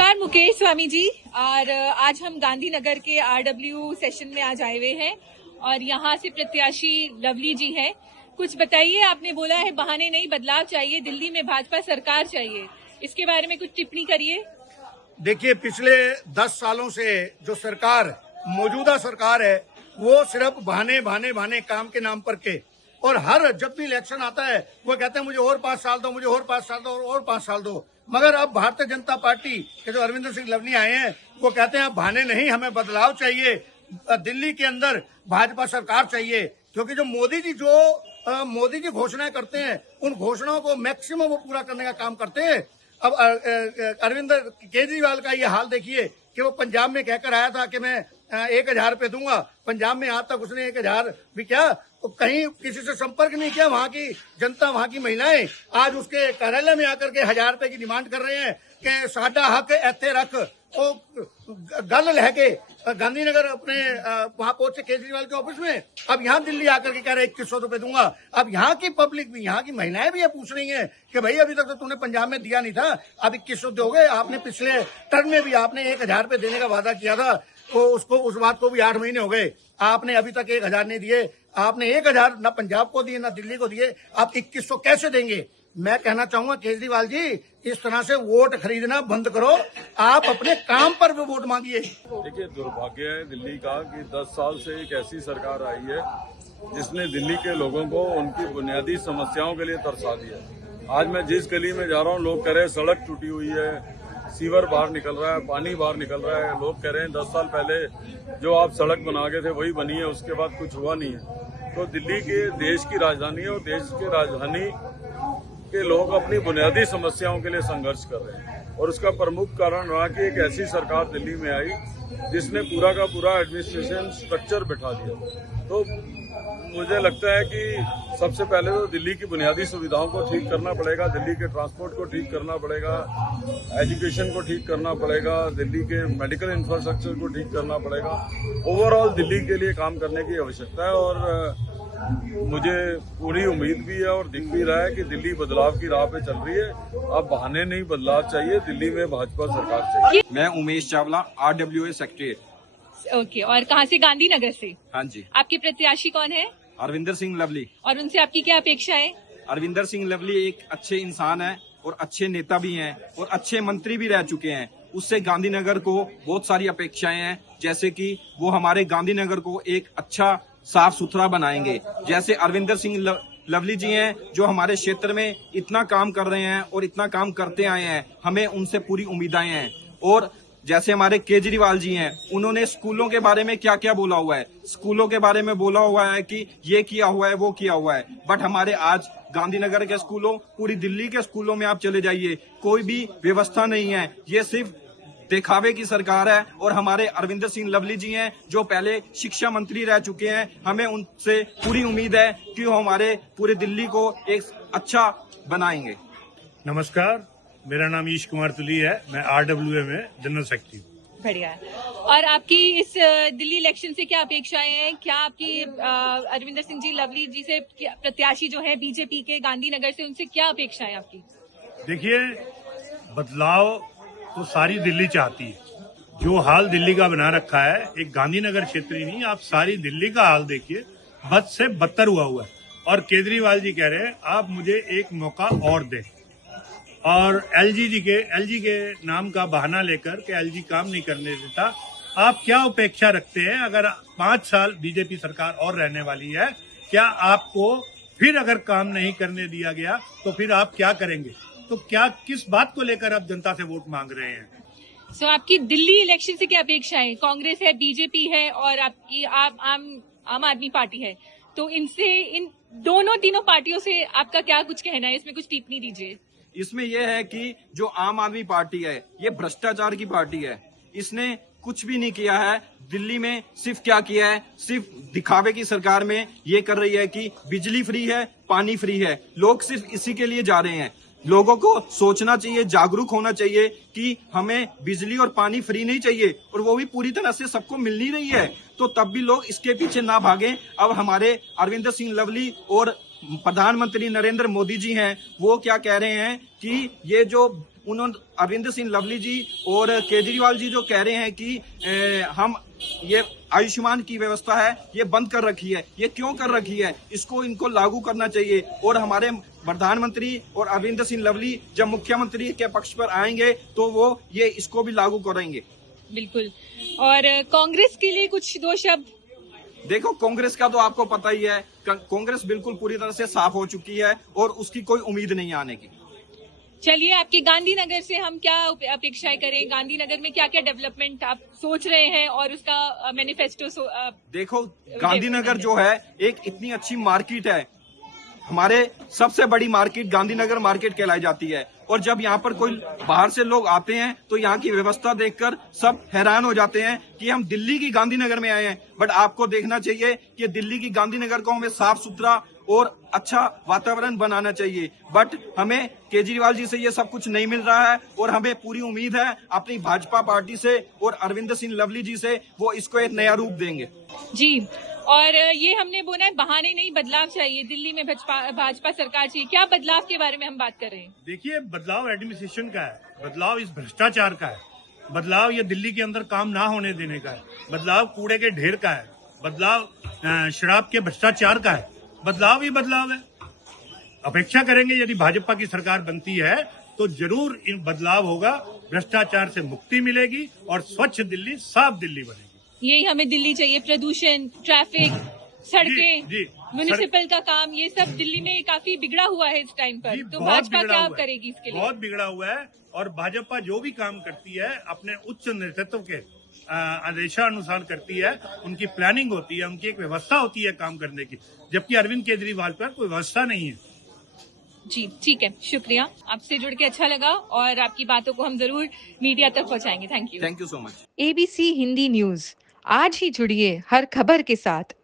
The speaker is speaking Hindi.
नमस्कार मुकेश स्वामी जी। और आज हम गांधीनगर के आरडब्ल्यू सेशन में आज आए हुए हैं और यहाँ से प्रत्याशी लवली जी हैं। कुछ बताइए, आपने बोला है बहाने नहीं बदलाव चाहिए, दिल्ली में भाजपा सरकार चाहिए, इसके बारे में कुछ टिप्पणी करिए। देखिए, पिछले 10 सालों से जो सरकार मौजूदा सरकार है वो सिर्फ बहाने काम के नाम पर के, और हर जब भी इलेक्शन आता है वो कहते हैं मुझे और 5 साल दो, मुझे और 5 साल दो और 5 साल दो। मगर अब भारतीय जनता पार्टी के जो अरविंदर सिंह लवली आए हैं वो कहते हैं बहाने नहीं, हमें बदलाव चाहिए, दिल्ली के अंदर भाजपा सरकार चाहिए। क्योंकि जो मोदी जी घोषणाएं करते हैं उन घोषणाओं को मैक्सिमम वो पूरा करने का काम करते हैं। अब अरविंद केजरीवाल का ये हाल देखिए कि वो पंजाब में कहकर आया था कि मैं 1,000 रुपये दूंगा। पंजाब में आज तक उसने 1,000 भी क्या तो कहीं किसी से संपर्क नहीं किया। वहां की जनता, वहां की महिलाएं आज उसके कार्यालय में आकर के 1,000 रुपये की डिमांड कर रहे हैं कि साडा हक इत्थे रख। वो गल लहके गांधीनगर अपने वहां पहुंचे केजरीवाल के ऑफिस में, अब यहाँ दिल्ली आकर के कह रहे 2,100 रुपये दूंगा। अब यहाँ की पब्लिक भी, यहाँ की महिलाएं भी ये पूछ रही हैं कि भाई अभी तक तो तूने पंजाब में दिया नहीं था, अब 2,100 दोगे। आपने पिछले टर्म में भी आपने 1,000 रुपये देने का वादा किया था, तो उसको उस बात को भी 8 महीने हो गए, आपने अभी तक 1,000 नहीं दिए। आपने 1,000 ना पंजाब को दिए ना दिल्ली को दिए, आप 2,100 कैसे देंगे? मैं कहना चाहूंगा केजरीवाल जी, इस तरह से वोट खरीदना बंद करो, आप अपने काम पर वोट मांगिए। देखिए, दुर्भाग्य है दिल्ली का कि 10 साल से एक ऐसी सरकार आई है जिसने दिल्ली के लोगों को उनकी बुनियादी समस्याओं के लिए तरसा दिया। आज मैं जिस गली में जा रहा हूँ लोग कह रहे हैं सड़क टूटी हुई है, सीवर बाहर निकल रहा है, पानी बाहर निकल रहा है। लोग कह रहे हैं 10 साल पहले जो आप सड़क बना गए थे वही बनी है, उसके बाद कुछ हुआ नहीं है। तो दिल्ली के देश की राजधानी है और देश की राजधानी के लोग अपनी बुनियादी समस्याओं के लिए संघर्ष कर रहे हैं, और उसका प्रमुख कारण रहा कि एक ऐसी सरकार दिल्ली में आई जिसने पूरा का पूरा एडमिनिस्ट्रेशन स्ट्रक्चर बिठा दिया। तो मुझे लगता है कि सबसे पहले तो दिल्ली की बुनियादी सुविधाओं को ठीक करना पड़ेगा, दिल्ली के ट्रांसपोर्ट को ठीक करना पड़ेगा, एजुकेशन को ठीक करना पड़ेगा, दिल्ली के मेडिकल इंफ्रास्ट्रक्चर को ठीक करना पड़ेगा। ओवरऑल दिल्ली के लिए काम करने की आवश्यकता है, और मुझे पूरी उम्मीद भी है और दिख भी रहा है कि दिल्ली बदलाव की राह पे चल रही है। अब बहाने नहीं, बदलाव चाहिए, दिल्ली में भाजपा सरकार चाहिए। मैं Umesh Chawla, RWA secretary. Okay, और कहाँ से? गांधीनगर से। हाँ जी। आपके प्रत्याशी कौन है? अरविंदर सिंह लवली। और उनसे आपकी क्या अपेक्षा है? अरविंदर सिंह लवली एक अच्छे इंसान है और अच्छे नेता भी हैं और अच्छे मंत्री भी रह चुके हैं। उससे गांधीनगर को बहुत सारी अपेक्षाएं हैं, जैसे कि वो हमारे गांधीनगर को एक अच्छा साफ सुथरा बनाएंगे। जैसे अरविंदर सिंह लवली जी हैं जो हमारे क्षेत्र में इतना काम कर रहे हैं और इतना काम करते आए हैं, हमें उनसे पूरी उम्मीदें हैं। और जैसे हमारे केजरीवाल जी हैं, उन्होंने स्कूलों के बारे में क्या क्या बोला हुआ है, स्कूलों के बारे में बोला हुआ है कि ये किया हुआ है वो किया हुआ है, बट हमारे आज गांधीनगर के स्कूलों, पूरी दिल्ली के स्कूलों में आप चले जाइए, कोई भी व्यवस्था नहीं है। ये सिर्फ दिखावे की सरकार है। और हमारे अरविंदर सिंह लवली जी हैं जो पहले शिक्षा मंत्री रह चुके हैं, हमें उनसे पूरी उम्मीद है कि वो हमारे पूरे दिल्ली को एक अच्छा बनाएंगे। नमस्कार, मेरा नाम ईश कुमार तुली है, मैं RWA में जनरल सेक्रेटरी। बढ़िया है। और आपकी इस दिल्ली इलेक्शन से क्या अपेक्षाएं हैं? क्या आपकी अरविंदर सिंह जी लवली जी से प्रत्याशी जो है बीजेपी के गांधीनगर से, उनसे क्या अपेक्षाएं आपकी? देखिए, बदलाव तो सारी दिल्ली चाहती है। जो हाल दिल्ली का बना रखा है, एक गांधीनगर क्षेत्र ही नहीं, आप सारी दिल्ली का हाल देखिए, बद से बदतर हुआ है। और केजरीवाल जी कह रहे हैं आप मुझे एक मौका और दें, और LG के नाम का बहाना लेकर के LG काम नहीं करने देता। आप क्या अपेक्षा रखते हैं? अगर 5 साल बीजेपी सरकार और रहने वाली है, क्या आपको फिर अगर काम नहीं करने दिया गया तो फिर आप क्या करेंगे? तो क्या, किस बात को लेकर आप जनता से वोट मांग रहे हैं? सो आपकी दिल्ली इलेक्शन से क्या अपेक्षा है? कांग्रेस है, बीजेपी है और आपकी आम आदमी पार्टी है, तो इनसे, इन तीनों पार्टियों से आपका क्या कुछ कहना है? इसमें कुछ टिप्पणी दीजिए। इसमें यह है कि जो आम आदमी पार्टी है ये भ्रष्टाचार की पार्टी है। इसने कुछ भी नहीं किया है दिल्ली में। सिर्फ क्या किया है, सिर्फ दिखावे की सरकार में ये कर रही है कि बिजली फ्री है, पानी फ्री है। लोग सिर्फ इसी के लिए जा रहे हैं। लोगों को सोचना चाहिए, जागरूक होना चाहिए कि हमें बिजली और पानी फ्री नहीं चाहिए, और वो भी पूरी तरह से सबको मिल नहीं रही है। तो तब भी लोग इसके पीछे ना भागें। अब हमारे अरविंदर सिंह लवली और प्रधानमंत्री नरेंद्र मोदी जी हैं, वो क्या कह रहे हैं कि ये जो उन्होंने अरविंद सिंह लवली जी और केजरीवाल जी जो कह रहे हैं कि हम ये आयुष्मान की व्यवस्था है ये बंद कर रखी है, ये क्यों कर रखी है, इसको इनको लागू करना चाहिए। और हमारे प्रधानमंत्री और अरविंद सिंह लवली जब मुख्यमंत्री के पक्ष पर आएंगे तो वो ये इसको भी लागू करेंगे। बिल्कुल। और कांग्रेस के लिए कुछ दो शब्द। देखो, कांग्रेस का तो आपको पता ही है, कांग्रेस बिल्कुल पूरी तरह से साफ हो चुकी है और उसकी कोई उम्मीद नहीं आने की। चलिए, आपके गांधीनगर से हम क्या अपेक्षाएं करें? गांधीनगर में क्या क्या डेवलपमेंट आप सोच रहे हैं और उसका मैनिफेस्टो देखो, गांधीनगर जो है एक इतनी अच्छी मार्केट है, हमारे सबसे बड़ी मार्केट गांधीनगर मार्केट कहलाई जाती है। और जब यहाँ पर कोई बाहर से लोग आते हैं तो यहाँ की व्यवस्था देखकर सब हैरान हो जाते हैं कि हम दिल्ली की गांधीनगर में आए हैं। बट आपको देखना चाहिए कि दिल्ली की गांधीनगर को हमें साफ सुथरा और अच्छा वातावरण बनाना चाहिए। बट हमें केजरीवाल जी से ये सब कुछ नहीं मिल रहा है और हमें पूरी उम्मीद है अपनी भाजपा पार्टी से और अरविंद सिंह लवली जी से, वो इसको एक नया रूप देंगे। जी। और ये हमने बोला है बहाने नहीं, बदलाव चाहिए। दिल्ली में भाजपा सरकार चाहिए। क्या बदलाव के बारे में हम बात कर रहे हैं? देखिए, बदलाव एडमिनिस्ट्रेशन का है, बदलाव इस भ्रष्टाचार का है, बदलाव ये दिल्ली के अंदर काम ना होने देने का है, बदलाव कूड़े के ढेर का है, बदलाव शराब के भ्रष्टाचार का है। बदलाव ही बदलाव है। अपेक्षा करेंगे यदि भाजपा की सरकार बनती है तो जरूर इन बदलाव होगा, भ्रष्टाचार से मुक्ति मिलेगी और स्वच्छ दिल्ली, साफ दिल्ली बनेगी। यही हमें दिल्ली चाहिए। प्रदूषण, ट्रैफिक, सड़कें, जी, म्युनिसिपल का काम, ये सब दिल्ली में काफी बिगड़ा हुआ है इस टाइम पर। तो भाजपा क्या करेगी इसके लिए? बहुत बिगड़ा हुआ है। और भाजपा जो भी काम करती है अपने उच्च नेतृत्व के आदेशानुसार करती है, उनकी प्लानिंग होती है, उनकी एक व्यवस्था होती है काम करने की, जबकि अरविंद केजरीवाल पर कोई व्यवस्था नहीं है। जी, ठीक है, शुक्रिया। आपसे जुड़ के अच्छा लगा और आपकी बातों को हम जरूर मीडिया तक पहुंचाएंगे। Thank you so much. ABC Hindi news, आज ही जुड़िए हर खबर के साथ।